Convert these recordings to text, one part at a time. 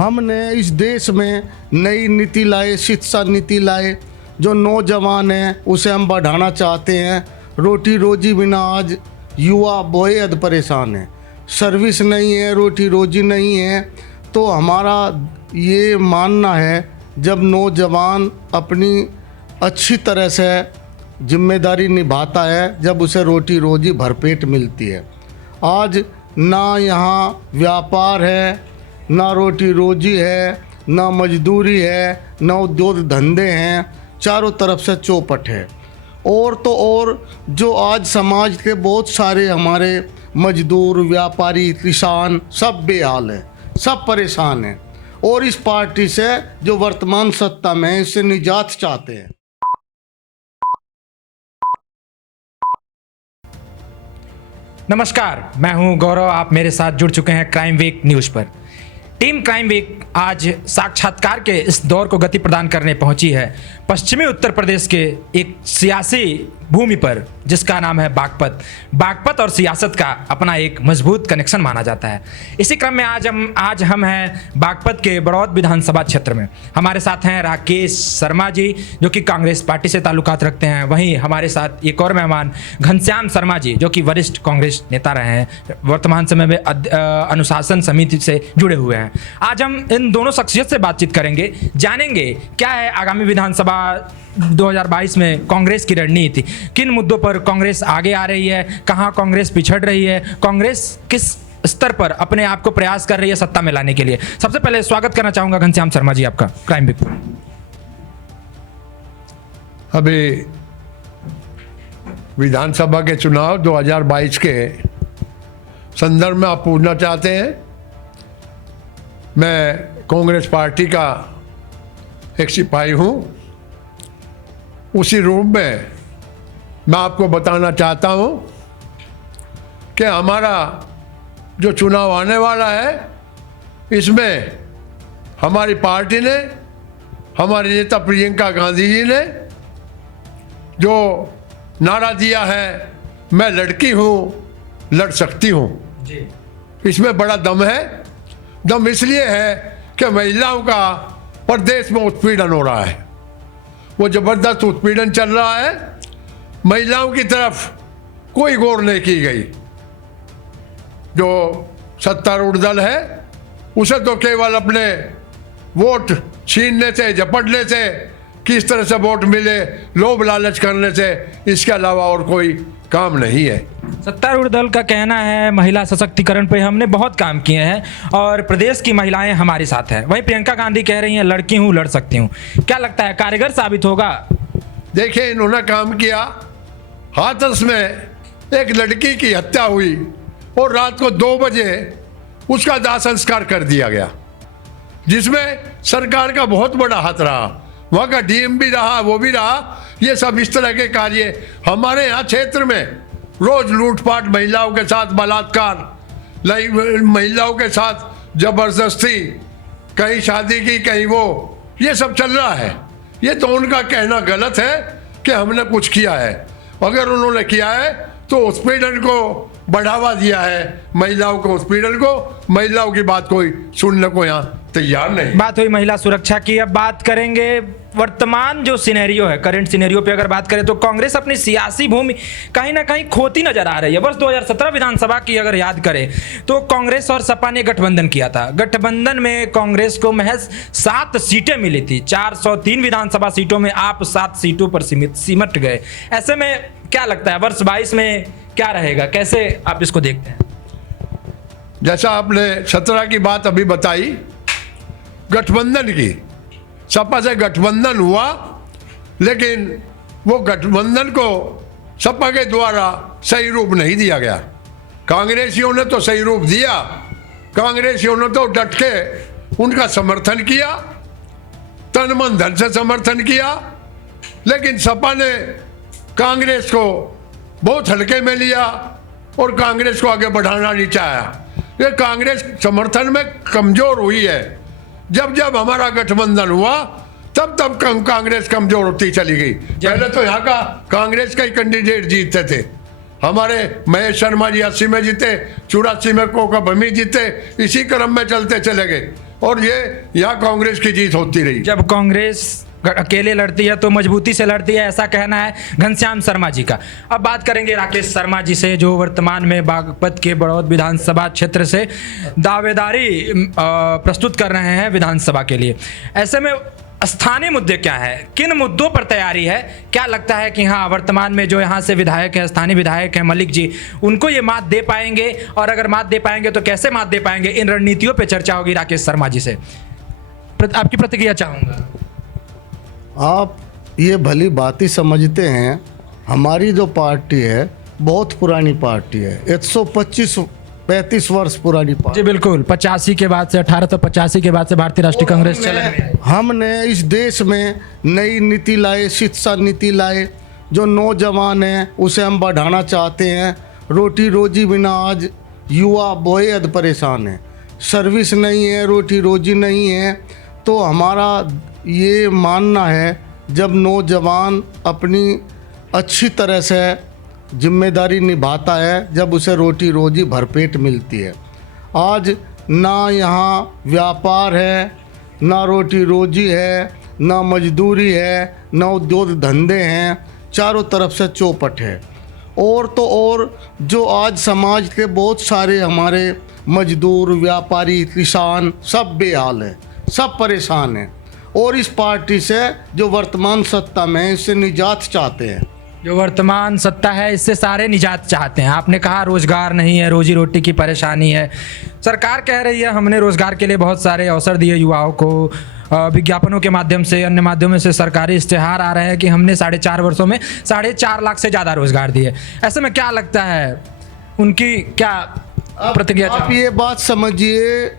हमने इस देश में नई नीति लाए, शिक्षा नीति लाए, जो नौजवान हैं उसे हम बढ़ाना चाहते हैं। रोटी रोजी बिना आज युवा बेहद परेशान है, सर्विस नहीं है, रोटी रोजी नहीं है। तो हमारा ये मानना है जब नौजवान अपनी अच्छी तरह से जिम्मेदारी निभाता है, जब उसे रोटी रोजी भरपेट मिलती है। आज ना यहाँ व्यापार है, ना रोटी रोजी है, ना मजदूरी है, ना उद्योग धंधे हैं, चारों तरफ से चौपट है। और तो और जो आज समाज के बहुत सारे हमारे मजदूर, व्यापारी, किसान सब बेहाल हैं, सब परेशान हैं और इस पार्टी से जो वर्तमान सत्ता में है इससे निजात चाहते हैं। नमस्कार, मैं हूं गौरव। आप मेरे साथ जुड़ चुके हैं क्राइम वीक न्यूज़ पर। टीम क्राइम वीक आज साक्षात्कार के इस दौर को गति प्रदान करने पहुंची है पश्चिमी उत्तर प्रदेश के एक सियासी भूमि पर जिसका नाम है बागपत। बागपत और सियासत का अपना एक मजबूत कनेक्शन माना जाता है। इसी क्रम में आज हम हैं बागपत के बड़ौद विधानसभा क्षेत्र में। हमारे साथ हैं राकेश शर्मा जी जो कि कांग्रेस पार्टी से ताल्लुकात रखते हैं। वहीं हमारे साथ एक और मेहमान घनश्याम शर्मा जी जो कि वरिष्ठ कांग्रेस नेता रहे हैं, वर्तमान समय में अनुशासन समिति से जुड़े हुए हैं। आज हम इन दोनों शख्सियत से बातचीत करेंगे, जानेंगे क्या है आगामी विधानसभा 2022 में कांग्रेस की रणनीति, किन मुद्दों पर कांग्रेस आगे आ रही है, कहां कांग्रेस पिछड़ रही है, कांग्रेस किस स्तर पर अपने आप को प्रयास कर रही है सत्ता में लाने के लिए। सबसे पहले स्वागत करना चाहूंगा घनश्याम शर्मा जी आपका क्राइम वीक। अभी विधानसभा के चुनाव 2022 के संदर्भ में आप पूछना चाहते हैं। मैं कांग्रेस पार्टी का एक सिपाही हूं। उसी रूप में मैं आपको बताना चाहता हूं कि हमारा जो चुनाव आने वाला है इसमें हमारी पार्टी ने, हमारी नेता प्रियंका गांधी जी ने जो नारा दिया है, मैं लड़की हूं, लड़ सकती हूं, इसमें बड़ा दम है। दम इसलिए है कि महिलाओं का प्रदेश में उत्पीड़न हो रहा है, वो जबरदस्त उत्पीड़न चल रहा है। महिलाओं की तरफ कोई गौर नहीं की गई। जो सत्तारूढ़ दल है उसे तो केवल अपने वोट छीनने से, झपटने से, किस तरह से वोट मिले, लोभ लालच करने से, इसके अलावा और कोई काम नहीं है। सत्तारूढ़ दल का कहना है महिला सशक्तिकरण पे हमने बहुत काम किए हैं और प्रदेश की महिलाएं हमारे साथ हैं। वहीं प्रियंका गांधी कह रही हैं लड़की हूं, लड़ सकती हूं। क्या लगता है कारगर साबित होगा? देखिए, इन्होंने काम किया। हाथरस में एक लड़की की हत्या हुई और रात को 2 बजे उसका दाह संस्कार कर दिया गया, जिसमें सरकार का बहुत बड़ा हाथ रहा। वहाँ का डीएम भी रहा, वो भी रहा। ये सब इस तरह के कार्य हमारे यहाँ क्षेत्र में रोज लूटपाट, महिलाओं के साथ बलात्कार, महिलाओं के साथ जबरदस्ती, कहीं शादी की कहीं वो, ये सब चल रहा है। ये तो उनका कहना गलत है कि हमने कुछ किया है। अगर उन्होंने किया है तो उत्पीड़न को बढ़ावा दिया है, महिलाओं को उत्पीड़न को, महिलाओं की बात कोई सुनने को यहाँ तैयार नहीं। बात हुई महिला सुरक्षा की, अब बात करेंगे वर्तमान जो सिनेरियो है, करंट सिनेरियो पे अगर बात करें तो कांग्रेस अपनी सियासी भूमि कहीं ना कहीं खोती नजर आ रही है। वर्ष 2017 विधानसभा की अगर याद करें तो कांग्रेस और सपा ने गठबंधन किया था। गठबंधन में कांग्रेस को महज 7 सीटें मिली थी। 403 विधानसभा सीटों में आप 7 सीटों पर सिमट गए। ऐसे में क्या लगता है वर्ष 22 में क्या रहेगा, कैसे आप इसको देखते हैं? जैसा आपने 17 की बात अभी बताई, गठबंधन की, सपा से गठबंधन हुआ, लेकिन वो गठबंधन को सपा के द्वारा सही रूप नहीं दिया गया। कांग्रेसियों ने तो सही रूप दिया, कांग्रेसियों ने तो डट के उनका समर्थन किया, तन मन धन से समर्थन किया। लेकिन सपा ने कांग्रेस को बहुत हल्के में लिया और कांग्रेस को आगे बढ़ाना नहीं चाहा। ये कांग्रेस समर्थन में कमजोर हुई है। जब जब हमारा गठबंधन हुआ तब तब कांग्रेस कमजोर होती चली गई। पहले तो यहाँ का कांग्रेस का ही कैंडिडेट जीतते थे। हमारे महेश शर्मा जी 80 में जीते, 84 में कोका भमी जीते, इसी क्रम में चलते चले गए। और ये यहाँ कांग्रेस की जीत होती रही। जब कांग्रेस अकेले लड़ती है तो मजबूती से लड़ती है, ऐसा कहना है घनश्याम शर्मा जी का। अब बात करेंगे राकेश शर्मा जी से, जो वर्तमान में बागपत के बड़ौद विधानसभा क्षेत्र से दावेदारी प्रस्तुत कर रहे हैं विधानसभा के लिए। ऐसे में स्थानीय मुद्दे क्या है, किन मुद्दों पर तैयारी है? क्या लगता है कि हाँ, वर्तमान में जो यहाँ से विधायक है, स्थानीय विधायक हैं मलिक जी, उनको ये मात दे पाएंगे? और अगर मात दे पाएंगे तो कैसे मात दे पाएंगे? इन रणनीतियों पर चर्चा होगी राकेश शर्मा जी से। आपकी प्रतिक्रिया चाहूँगा। आप ये भली बात ही समझते हैं, हमारी जो पार्टी है बहुत पुरानी पार्टी है, 125-35 वर्ष पुरानी जी पार्टी। बिल्कुल, 85 के बाद से 1885 के बाद से भारतीय राष्ट्रीय कांग्रेस चलन में है। हमने इस देश में नई नीति लाए, शिक्षा नीति लाए, जो नौजवान हैं उसे हम बढ़ाना चाहते हैं। रोटी रोजी बिना आज युवा बेहद परेशान है, सर्विस नहीं है, रोटी रोजी नहीं है। तो हमारा ये मानना है, जब नौजवान अपनी अच्छी तरह से जिम्मेदारी निभाता है, जब उसे रोटी रोजी भरपेट मिलती है। आज ना यहाँ व्यापार है, ना रोटी रोजी है, ना मजदूरी है, ना उद्योग धंधे हैं, चारों तरफ से चौपट है। और तो और जो आज समाज के बहुत सारे हमारे मजदूर, व्यापारी, किसान सब बेहाल है, सब परेशान हैं। और इस पार्टी से जो वर्तमान सत्ता में है, इससे निजात चाहते हैं। जो वर्तमान सत्ता है इससे सारे निजात चाहते हैं। आपने कहा रोजगार नहीं है, रोजी रोटी की परेशानी है। सरकार कह रही है हमने रोजगार के लिए बहुत सारे अवसर दिए युवाओं को, विज्ञापनों के माध्यम से, अन्य माध्यमों से सरकारी इश्तेहार आ रहे हैं कि हमने 4.5 वर्षों में 4.5 लाख से ज़्यादा रोजगार दिए। ऐसे में क्या लगता है, उनकी क्या प्रतिक्रिया? आप ये बात समझिए,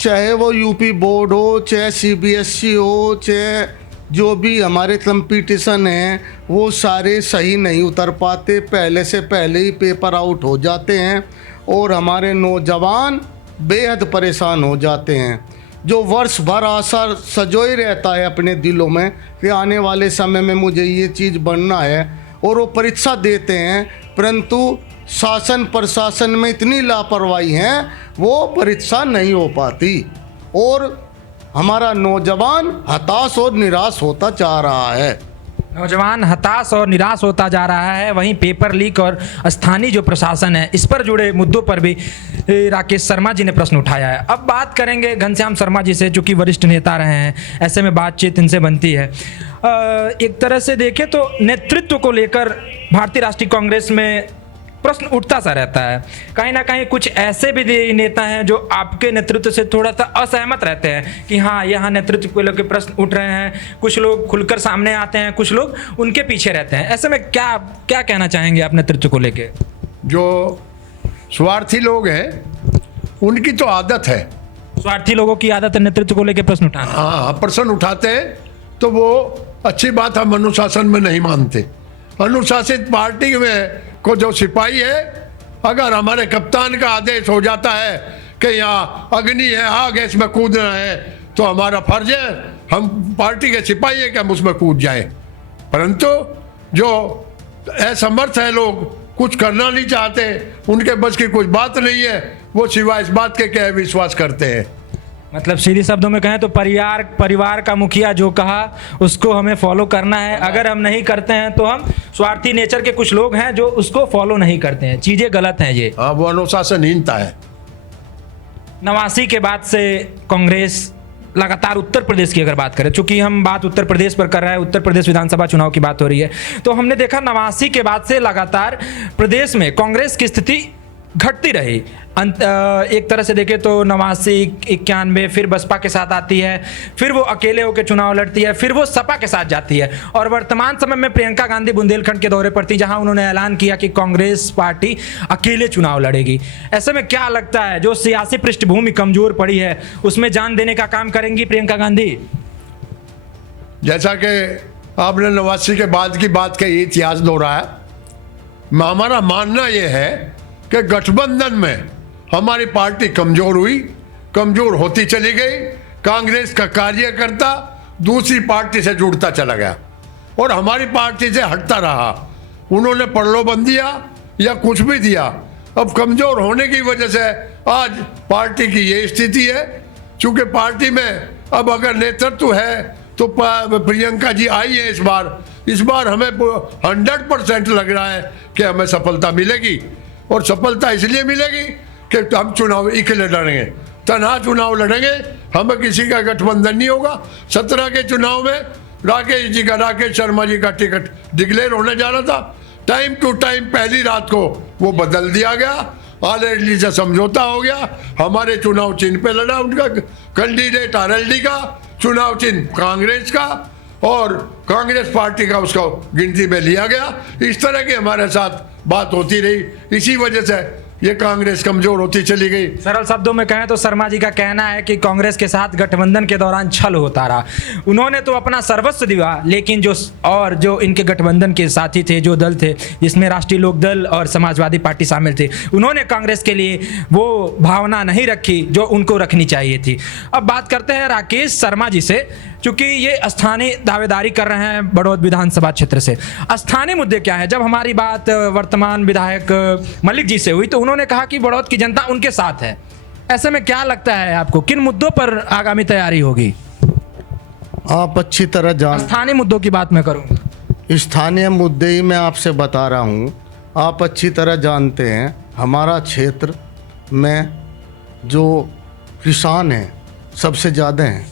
चाहे वो यूपी बोर्ड हो, चाहे CBSE हो, चाहे जो भी हमारे कंपटीशन हैं, वो सारे सही नहीं उतर पाते, पहले से पहले ही पेपर आउट हो जाते हैं और हमारे नौजवान बेहद परेशान हो जाते हैं। जो वर्ष भर आशा सजोए रहता है अपने दिलों में कि आने वाले समय में मुझे ये चीज़ बनना है, और वो परीक्षा देते हैं, परंतु शासन प्रशासन में इतनी लापरवाही है, वो परीक्षा नहीं हो पाती और हमारा नौजवान हताश और निराश होता जा रहा है। नौजवान हताश और निराश होता जा रहा है। वहीं पेपर लीक और स्थानीय जो प्रशासन है, इस पर जुड़े मुद्दों पर भी राकेश शर्मा जी ने प्रश्न उठाया है। अब बात करेंगे घनश्याम शर्मा जी से, जो कि वरिष्ठ नेता रहे हैं, ऐसे में बातचीत इनसे बनती है। एक तरह से देखें तो नेतृत्व को लेकर भारतीय राष्ट्रीय कांग्रेस में प्रश्न उठता सा रहता है। कहीं ना कहीं कुछ ऐसे भी नेता हैं जो आपके नेतृत्व से थोड़ा सा असहमत रहते हैं कि हाँ, यहाँ नेतृत्व को लेकर प्रश्न उठ रहे हैं। कुछ लोग खुलकर सामने आते हैं, कुछ लोग उनके पीछे रहते हैं। ऐसे में क्या क्या कहना चाहेंगे आप नेतृत्व को लेकर? जो स्वार्थी लोग हैं उनकी तो आदत है, स्वार्थी लोगों की आदत है नेतृत्व को लेकर प्रश्न उठाना। हाँ, प्रश्न उठाते हैं तो वो अच्छी बात हम अनुशासन में नहीं मानते। अनुशासित पार्टी में को जो सिपाही है, अगर हमारे कप्तान का आदेश हो जाता है कि यहाँ अग्नि है, आग है, इसमें कूदना है, तो हमारा फर्ज है, हम पार्टी के सिपाही है कि हम उसमें कूद जाएं। परंतु जो असमर्थ है, लोग कुछ करना नहीं चाहते, उनके बस की कुछ बात नहीं है, वो सिवाय इस बात के क्या विश्वास करते हैं। मतलब सीधे शब्दों में कहें तो परिवार का मुखिया जो कहा उसको हमें फॉलो करना है। अगर हम नहीं करते हैं तो हम स्वार्थी नेचर के कुछ लोग हैं जो उसको फॉलो नहीं करते हैं। चीजें गलत हैं ये। हाँ, वो अनुशासनहीनता है। 89 के बाद से कांग्रेस लगातार उत्तर प्रदेश की अगर बात करें, चूंकि हम बात उत्तर प्रदेश पर कर रहे हैं, उत्तर प्रदेश विधानसभा चुनाव की बात हो रही है, तो हमने देखा 89 के बाद से लगातार प्रदेश में कांग्रेस की स्थिति घटती रही। एक तरह से देखें तो 89, 91 फिर बसपा के साथ आती है, फिर वो अकेले होकर चुनाव लड़ती है, फिर वो सपा के साथ जाती है, और वर्तमान समय में प्रियंका गांधी बुंदेलखंड के दौरे पर थी, जहां उन्होंने ऐलान किया कि कांग्रेस पार्टी अकेले चुनाव लड़ेगी। ऐसे में क्या लगता है, जो सियासी पृष्ठभूमि कमजोर पड़ी है उसमें जान देने का काम करेंगी प्रियंका गांधी? जैसा कि आपने 89 के बाद की बात का इतिहास दोहराया, हमारा मानना यह है कि गठबंधन में हमारी पार्टी कमजोर हुई, कमजोर होती चली गई। कांग्रेस का कार्यकर्ता दूसरी पार्टी से जुड़ता चला गया और हमारी पार्टी से हटता रहा। उन्होंने प्रलोभन दिया या कुछ भी दिया, अब कमजोर होने की वजह से आज पार्टी की ये स्थिति है। चूंकि पार्टी में अब अगर नेतृत्व है तो प्रियंका जी आई है इस बार हमें 100% लग रहा है कि हमें सफलता मिलेगी। और सफलता इसलिए मिलेगी कि हम चुनाव अकेले लड़ेंगे, तनहा चुनाव लड़ेंगे, हमें किसी का गठबंधन नहीं होगा। 17 के चुनाव में राकेश शर्मा जी का टिकट डिक्लेयर होने जा रहा था, टाइम टू टाइम पहली रात को वो बदल दिया गया, आरएलडी से समझौता हो गया, हमारे चुनाव चिन्ह पे लड़ा उनका कैंडिडेट, आरएलडी का चुनाव चिन्ह कांग्रेस का, और कांग्रेस पार्टी का उसको गिनती में लिया गया। इस तरह की हमारे साथ बात होती रही, इसी वजह से ये कांग्रेस कमजोर होती चली गई। सरल शब्दों में कहें तो शर्मा जी का कहना है कि कांग्रेस के साथ गठबंधन के दौरान छल होता रहा। उन्होंने तो अपना सर्वस्व दिया, लेकिन जो इनके गठबंधन के साथी थे, जो दल थे जिसमें राष्ट्रीय लोक दल और समाजवादी पार्टी शामिल थे, उन्होंने कांग्रेस के लिए वो भावना नहीं रखी जो उनको रखनी चाहिए थी। अब बात करते हैं राकेश शर्मा जी से, चूंकि ये स्थानीय दावेदारी कर रहे हैं बड़ौद विधानसभा क्षेत्र से। स्थानीय मुद्दे क्या है? जब हमारी बात वर्तमान विधायक मलिक जी से हुई तो उन्होंने कहा कि बड़ौद की जनता उनके साथ है। ऐसे में क्या लगता है आपको, किन मुद्दों पर आगामी तैयारी होगी? आप अच्छी तरह स्थानीय मुद्दों की बात मैं करूं, स्थानीय मुद्दे ही मैं आपसे बता रहा हूँ। आप अच्छी तरह जानते हैं हमारा क्षेत्र में जो किसान हैं सबसे ज़्यादा हैं,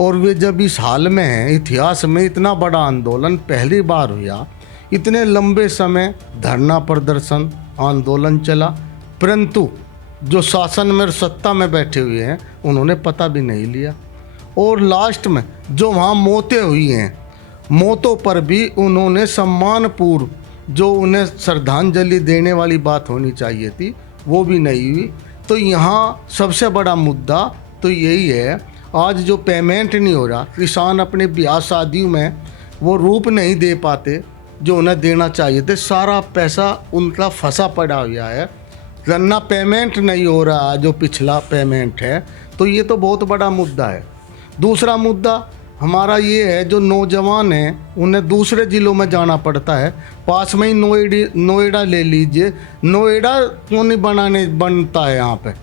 और वे जब इस हाल में हैं, इतिहास में इतना बड़ा आंदोलन पहली बार हुआ, इतने लंबे समय धरना प्रदर्शन आंदोलन चला, परंतु जो शासन में और सत्ता में बैठे हुए हैं उन्होंने पता भी नहीं लिया। और लास्ट में जो वहाँ मौतें हुई हैं, मौतों पर भी उन्होंने सम्मानपूर्व जो उन्हें श्रद्धांजलि देने वाली बात होनी चाहिए थी वो भी नहीं हुई। तो यहाँ सबसे बड़ा मुद्दा तो यही है, आज जो पेमेंट नहीं हो रहा, किसान अपने ब्याह शादियों में वो रूप नहीं दे पाते जो उन्हें देना चाहिए थे, सारा पैसा उनका फंसा पड़ा हुआ है, गन्ना पेमेंट नहीं हो रहा जो पिछला पेमेंट है। तो ये तो बहुत बड़ा मुद्दा है। दूसरा मुद्दा हमारा ये है, जो नौजवान हैं उन्हें दूसरे ज़िलों में जाना पड़ता है, पास में ही नोएडा ले लीजिए, नोएडा क्यों नहीं बनता है यहाँ पे,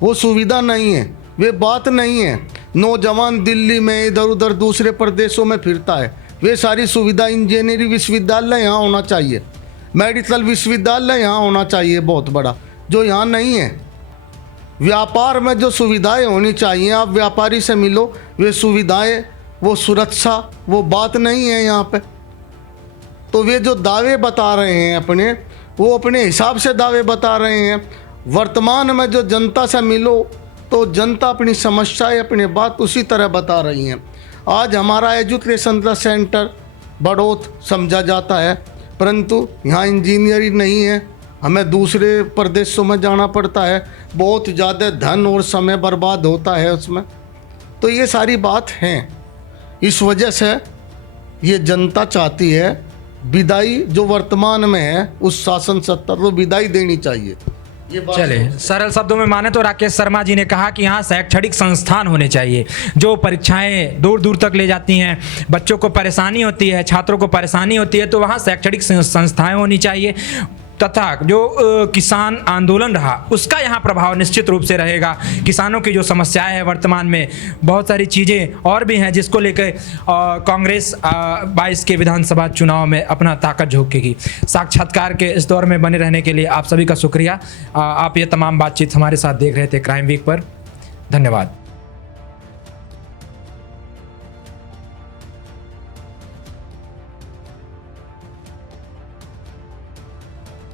वो सुविधा नहीं है, वे बात नहीं है। नौजवान दिल्ली में इधर उधर दूसरे प्रदेशों में फिरता है, वे सारी सुविधा, इंजीनियरिंग विश्वविद्यालय यहाँ होना चाहिए, मेडिकल विश्वविद्यालय यहाँ होना चाहिए बहुत बड़ा, जो यहाँ नहीं है। व्यापार में जो सुविधाएं होनी चाहिए, आप व्यापारी से मिलो, वे सुविधाएं, वो सुरक्षा, वो बात नहीं है यहाँ पे। तो वे जो दावे बता रहे हैं अपने, वो अपने हिसाब से दावे बता रहे हैं। वर्तमान में जो जनता से मिलो तो जनता अपनी समस्याएं, अपनी बात उसी तरह बता रही हैं। आज हमारा एजुकेशन का सेंटर बड़ौद समझा जाता है, परंतु यहाँ इंजीनियरिंग नहीं है, हमें दूसरे प्रदेशों में जाना पड़ता है, बहुत ज़्यादा धन और समय बर्बाद होता है उसमें। तो ये सारी बात हैं, इस वजह से ये जनता चाहती है विदाई, जो वर्तमान में है उस शासन सत्ता को विदाई देनी चाहिए। चले सरल शब्दों में माने तो राकेश शर्मा जी ने कहा कि यहाँ शैक्षणिक संस्थान होने चाहिए, जो परीक्षाएं दूर दूर तक ले जाती हैं, बच्चों को परेशानी होती है, छात्रों को परेशानी होती है, तो वहाँ शैक्षणिक संस्थाएं होनी चाहिए, तथा जो किसान आंदोलन रहा उसका यहाँ प्रभाव निश्चित रूप से रहेगा। किसानों की जो समस्याएं हैं वर्तमान में, बहुत सारी चीज़ें और भी हैं जिसको लेकर कांग्रेस 22 के विधानसभा चुनाव में अपना ताकत झोंकेगी। साक्षात्कार के इस दौर में बने रहने के लिए आप सभी का शुक्रिया। आप ये तमाम बातचीत हमारे साथ देख रहे थे क्राइम वीक पर। धन्यवाद।